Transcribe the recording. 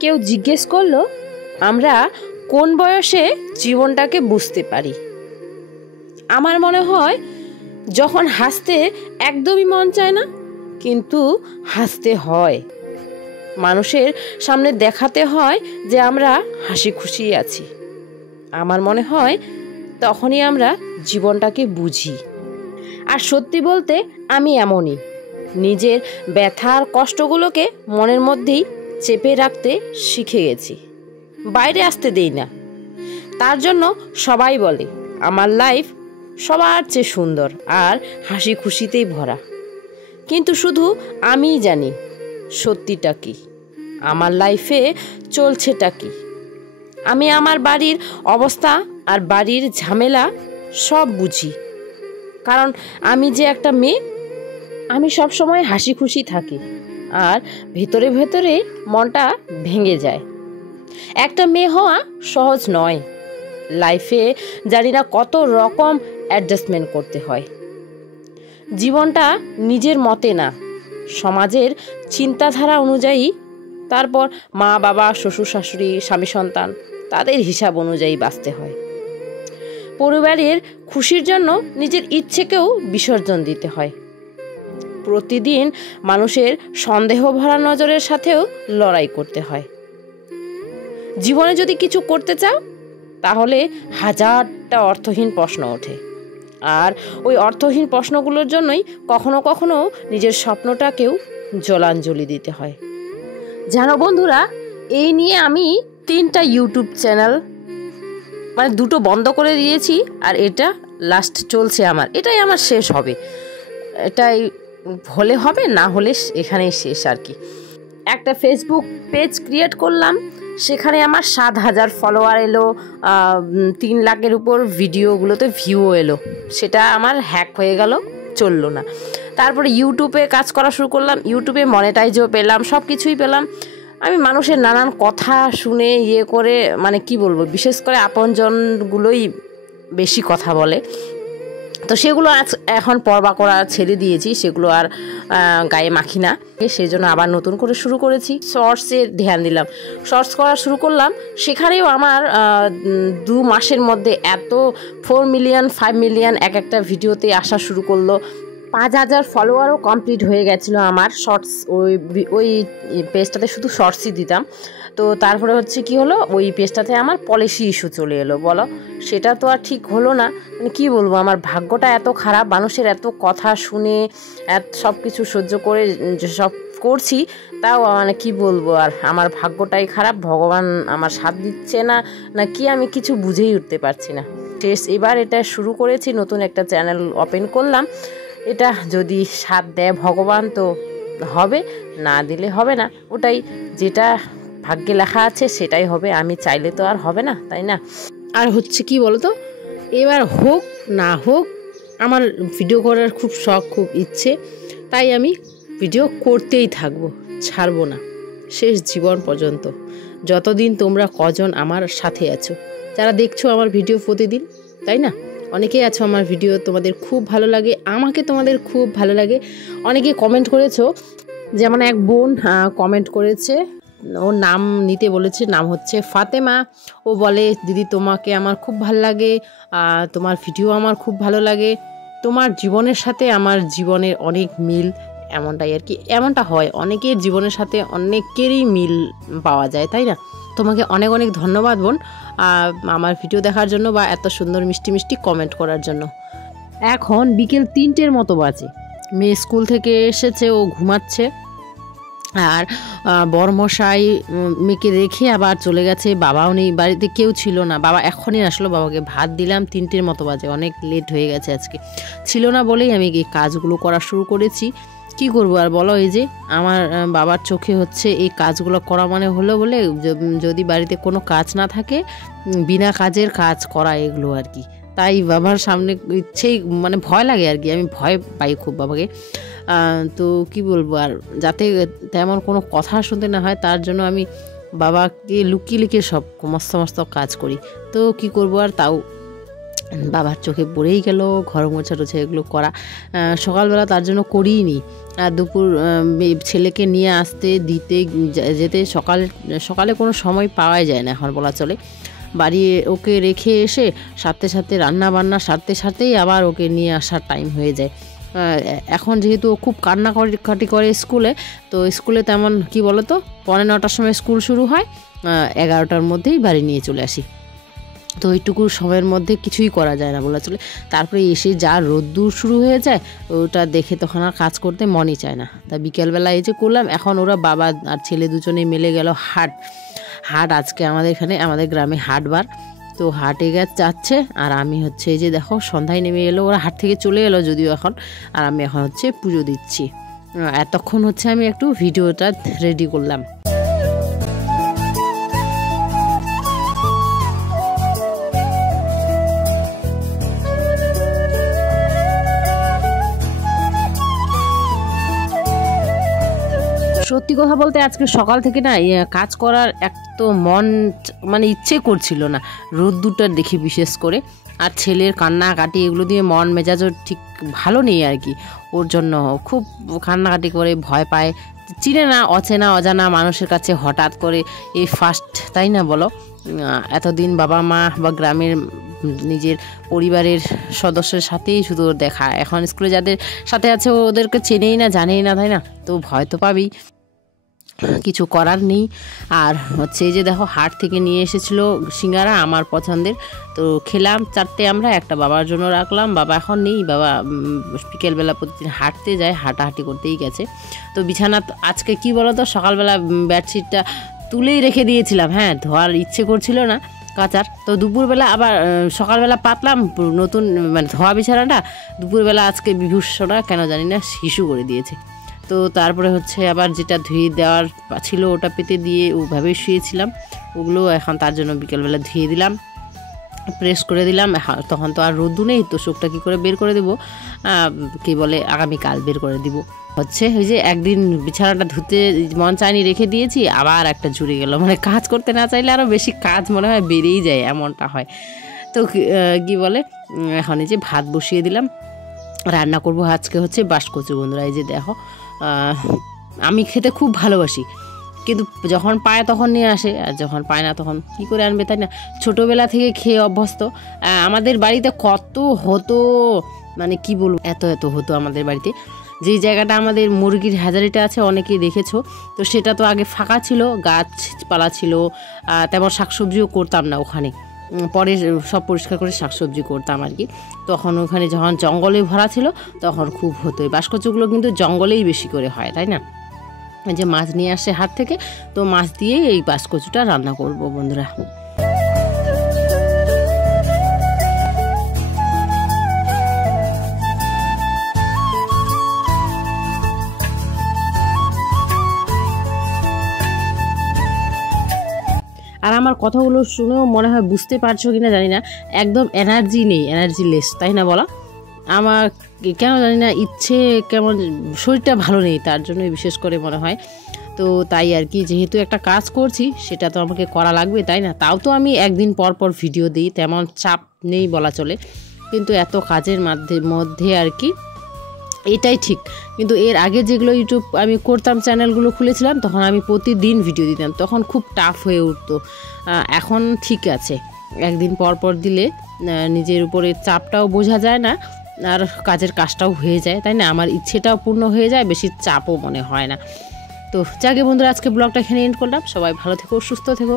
কেউ জিজ্ঞেস করলো আমরা কোন বয়সে জীবনটাকে বুঝতে পারি। আমার মনে হয় যখন হাসতে একদমই মন চায় না, কিন্তু হাসতে হয়, মানুষের সামনে দেখাতে হয় যে আমরা হাসি খুশি আছি। আমার মনে হয় তখনই আমরা জীবনটাকে বুঝি। আর সত্যি বলতে আমি এমনই, নিজের ব্যথার কষ্টগুলোকে মনের মধ্যেই চেপে রাখতে শিখে গেছি, বাইরে আসতে দেই না। তার জন্য সবাই বলে আমার লাইফ সবার চেয়ে সুন্দর আর হাসি খুশিতেই ভরা, কিন্তু শুধু আমিই জানি সত্যিটা কি, আমার লাইফে চলছেটা কি। আমি আমার বাড়ির অবস্থা আর বাড়ির ঝামেলা সব বুঝি, কারণ আমি যে একটা মেয়ে, আমি সব সময় হাসি খুশি থাকি আর ভেতরে ভেতরে মনটা ভেঙে যায়। একটা মেয়ে হওয়া সহজ নয়, লাইফে জানি না কত রকম অ্যাডজাস্টমেন্ট করতে হয়। জীবনটা নিজের মতে না, সমাজের চিন্তাধারা অনুযায়ী, তারপর মা বাবা শ্বশুর শাশুড়ি স্বামী সন্তান তাদের হিসাব অনুযায়ী বাঁচতে হয়। পরিবারের খুশির জন্য নিজের ইচ্ছেকেও বিসর্জন দিতে হয়। প্রতিদিন মানুষের সন্দেহ ভরা নজরের সাথেও লড়াই করতে হয়। জীবনে যদি কিছু করতে চাও তাহলে হাজারটা অর্থহীন প্রশ্ন ওঠে, আর ওই অর্থহীন প্রশ্নগুলোর জন্যই কখনো কখনো নিজের স্বপ্নটাকেও জলাঞ্জলি দিতে হয়। জানো বন্ধুরা, এই নিয়ে আমি 3টা ইউটিউব চ্যানেল, মানে 2টো বন্ধ করে দিয়েছি, আর এটা লাস্ট চলছে আমার, এটাই আমার শেষ হবে। এটাই হলে হবে, না হলে এখানেই শেষ আর কি। একটা ফেসবুক পেজ ক্রিয়েট করলাম, সেখানে আমার 7,000 ফলোয়ার এলো, 3 লাখের উপর ভিডিওগুলোতে ভিউ এলো, সেটা আমার হ্যাক হয়ে গেল, চললো না। তারপরে ইউটিউবে কাজ করা শুরু করলাম, ইউটিউবে মনিটাইজও পেলাম, সব কিছুই পেলাম। আমি মানুষের নানান কথা শুনে করে, মানে কি বলবো, বিশেষ করে আপনজনগুলোই বেশি কথা বলে, তো সেগুলো এখন পরবা করা ছেড়ে দিয়েছি, সেগুলো আর গায়ে মাখি না। সেই জন্য আবার নতুন করে শুরু করেছি, শর্টসে ধ্যান দিলাম, শর্টস করা শুরু করলাম। সেখানেও আমার 2 মাসের মধ্যে এত 4 মিলিয়ন 5 মিলিয়ন এক একটা ভিডিওতে আসা শুরু করলো। 5,000 ফলোয়ারও কমপ্লিট হয়ে গেছিলো আমার শর্টস, ওই পেজটাতে শুধু শর্টসই দিতাম। তো তারপরে হচ্ছে কি হলো, ওই পেজটাতে আমার পলিসি ইস্যু চলে এলো। বলো, সেটা তো আর ঠিক হলো না। মানে কী বলবো, আমার ভাগ্যটা এত খারাপ, মানুষের এত কথা শুনে সব কিছু সহ্য করে সব করছি, তাও মানে কি বলবো, আর আমার ভাগ্যটাই খারাপ, ভগবান আমার সাথ দিচ্ছে না, না কি আমি কিছু বুঝেই উঠতে পারছি না। এবার এটা শুরু করেছি, নতুন একটা চ্যানেল ওপেন করলাম। এটা যদি সাথ দেয় ভগবান তো হবে, না দিলে হবে না। ওটাই, যেটা ভাগ্যে লেখা আছে সেটাই হবে, আমি চাইলে তো আর হবে না, তাই না? আর হচ্ছে কি বলতো, এবার হোক না হোক, আমার ভিডিও করার খুব শখ, খুব ইচ্ছে, তাই আমি ভিডিও করতেই থাকবো, ছাড়বো না শেষ জীবন পর্যন্ত, যতদিন তোমরা কজন আমার সাথে আছো, যারা দেখছো আমার ভিডিও প্রতিদিন, তাই না? অনেকেই আছো আমার ভিডিও তোমাদের খুব ভালো লাগে, আমাকে তোমাদের খুব ভালো লাগে। অনেকে কমেন্ট করেছো, যেমন এক বোন কমেন্ট করেছে, ওর নাম নিতে বলেছে, নাম হচ্ছে ফাতেমা। ও বলে, দিদি তোমাকে আমার খুব ভালো লাগে, তোমার ভিডিও আমার খুব ভালো লাগে, তোমার জীবনের সাথে আমার জীবনের অনেক মিল, এমনটাই আর কি। এমনটা হয়, অনেকের জীবনের সাথে অনেকেরই মিল পাওয়া যায়, তাই না? তোমাকে অনেক অনেক ধন্যবাদ বোন, আমার ভিডিও দেখার জন্য বা এত সুন্দর মিষ্টি মিষ্টি কমেন্ট করার জন্য। এখন বিকেল 3টের মতো বাজে, মেয়ে স্কুল থেকে এসেছে, ও ঘুমাচ্ছে, আর বরমশাই মেয়েকে রেখে আবার চলে গেছে, বাবাও নেই বাড়িতে, কেউ ছিল না। বাবা এখনই আসলো, বাবাকে ভাত দিলাম, 3টের মতো বাজে, অনেক লেট হয়ে গেছে আজকে। ছিল না বলেই আমি এই কাজগুলো করা শুরু করেছি। কি করবো আর বলো, এই যে আমার বাবার চোখে হচ্ছে এই কাজগুলো করা মানে হলো বলে, যদি বাড়িতে কোনো কাজ না থাকে, বিনা কাজের কাজ করা, এগুলো আর কি। তাই বাবার সামনে ইচ্ছেই, মানে ভয় লাগে আর কি, আমি ভয় পাই খুব বাবাকে। তো কি বলবো, আর যাতে তেমন কোনো কথা শুনতে না হয়, তার জন্য আমি বাবাকে লুকিয়ে লুকিয়ে সব মস্ত মস্ত কাজ করি। তো কি করবো, আর তাও বাবার চোখে পড়েই গেল ঘর মোছা টোছা এগুলো করা। সকালবেলা তার জন্য করিনি। আর দুপুর ছেলেকে নিয়ে আসতে দিতে যেতে সকালে কোনো সময় পাওয়াই যায় না এখন বলা চলে। বাড়ি ওকে রেখে এসে সাথে সাথে রান্না বান্না সারতেই আবার ওকে নিয়ে আসার টাইম হয়ে যায়। এখন যেহেতু ও খুব কান্নাকাটি করে স্কুলে, তো স্কুলে তেমন কি বলো তো 9:45 সময় স্কুল শুরু হয়, 11টার মধ্যেই বাড়ি নিয়ে চলে আসি। তো এইটুকু সময়ের মধ্যে কিছুই করা যায় না বলা চলে। তারপরে এসে যা রোদ্দুর শুরু হয়ে যায় ওটা দেখে তখন আর কাজ করতে মনই চায় না। তা বিকেলবেলা এই যে করলাম। এখন ওরা বাবা আর ছেলে দুজনে মিলে গেল হাট। আজকে আমাদের এখানে আমাদের গ্রামে হাটবার, তো হাটে যাচ্ছে। আর আমি হচ্ছে এই যে দেখো সন্ধ্যায় নেমে এলো, ওরা হাট থেকে চলে এলো যদিও এখন, আর আমি এখন হচ্ছে পুজো দিচ্ছি। এতক্ষণ হচ্ছে আমি একটু ভিডিওটা রেডি করলাম। সত্যি কথা বলতে আজকে সকাল থেকে না কাজ করার এক তো মন ইচ্ছে করছিল না, রোদ্দুরটা দেখি বিশেষ করে। আর ছেলের কান্নাকাটি এগুলো দিয়ে মন মেজাজও ঠিক ভালো নেই আর কি। ওর জন্য খুব কান্নাকাটি করে, ভয় পায়, চিনে না, অচেনা অজানা মানুষের কাছে হঠাৎ করে এই ফার্স্ট, তাই না বলো? এতদিন বাবা মা বা গ্রামের নিজের পরিবারের সদস্যের সাথেই শুধু দেখা, এখন স্কুলে যাদের সাথে আছে ওদেরকে চেনেই না, জানেই না, তাই না? তো ভয় তো পাবেই, কিছু করার নেই। আর হচ্ছে এই যে দেখো হাট থেকে নিয়ে এসেছিলো সিঙ্গারা আমার পছন্দের, তো খেলাম 4টে আমরা, একটা বাবার জন্য রাখলাম। বাবা এখন নেই, বাবা বিকেলবেলা প্রতিদিন হাঁটতে যায়, হাঁটাহাঁটি করতেই গেছে। তো বিছানা আজকে কি বলো তো, সকালবেলা বেডশিটটা তুলেই রেখে দিয়েছিলাম, হ্যাঁ ধোয়ার ইচ্ছে করছিল না কাচার। তো দুপুরবেলা আবার সকালবেলা পাতলাম নতুন ধোয়া বিছানাটা, দুপুরবেলা আজকে বিভূষণা কেন জানি না শিশু করে দিয়েছে। তো তারপরে হচ্ছে আবার যেটা ধুয়ে দেওয়ার ছিল ওটা পেতে দিয়ে ওভাবেই শুয়েছিলাম, ওগুলো এখন তার জন্য বিকেলবেলা ধুয়ে দিলাম, প্রেস করে দিলাম। তখন তো আর রোদ্দু নেই, তো শোকটা কী করে বের করে দেবো, কি বলে আগামীকাল বের করে দিব। হচ্ছে ওই যে একদিন বিছানাটা ধুতে মন চায়নি রেখে দিয়েছি, আবার একটা জুড়ে গেল। কাজ করতে না চাইলে আরও বেশি কাজ মনে হয় বেড়েই যায়, এমনটা হয়। তো কি বলে এখন এই যে ভাত বসিয়ে দিলাম, রান্না করব আজকে হচ্ছে বাসকচু। বন্ধুরা এই যে দেখো, আমি খেতে খুব ভালোবাসি, কিন্তু যখন পায় তখন নিয়ে আসে, আর যখন পায় না তখন কি করে আনবে, তাই না? ছোটোবেলা থেকে খেয়ে অভ্যস্ত। আমাদের বাড়িতে কত হতো, কি বলবো, এত হতো আমাদের বাড়িতে। যেই জায়গাটা আমাদের মুরগির হ্যাজারিটা আছে অনেকেই দেখেছো, তো সেটা তো আগে ফাঁকা ছিল, গাছপালা ছিল, তেমন শাকসবজিও করতাম না ওখানে। পরে সব পরিষ্কার করে শাকসবজি করতাম আর কি। তখন ওখানে যখন জঙ্গলে ভরা ছিল তখন খুব হতো। এই বাসকচুগুলো কিন্তু জঙ্গলেই বেশি করে হয়, তাই না? যে মাছ নিয়ে আসে হাট থেকে, তো মাছ দিয়েই এই বাসকচুটা রান্না করব বন্ধুরা। আর আমার কথাগুলো শুনেও মনে হয় বুঝতে পারছো কিনা জানি না, একদম এনার্জি নেই, এনার্জি লেস, তাই না বলা? আমার কেন জানি না ইচ্ছে কেমন, শরীরটা ভালো নেই, তার জন্যই বিশেষ করে মনে হয়। তো তাই আর কি, যেহেতু একটা কাজ করছি সেটা তো আমাকে করা লাগবে, তাই না? তাও তো আমি একদিন পর পর ভিডিও দিই, তেমন চাপ নেই বলা চলে, কিন্তু এত কাজের মধ্যে আর কি এটাই ঠিক। কিন্তু এর আগে যেগুলো ইউটিউব আমি করতাম, চ্যানেলগুলো খুলেছিলাম, তখন আমি প্রতিদিন ভিডিও দিতাম, তখন খুব টাফ হয়ে উঠতো। এখন ঠিক আছে, একদিন পর পর দিলে নিজের উপরে চাপটাও বোঝা যায় না, আর কাজের কাজটাও হয়ে যায়, তাই না? আমার ইচ্ছেটাও পূর্ণ হয়ে যায়, বেশি চাপও মনে হয় না। তো যাকে বন্ধুরা, আজকে ব্লগটা এখানে এন্ড করলাম। সবাই ভালো থেকো, সুস্থ থেকো।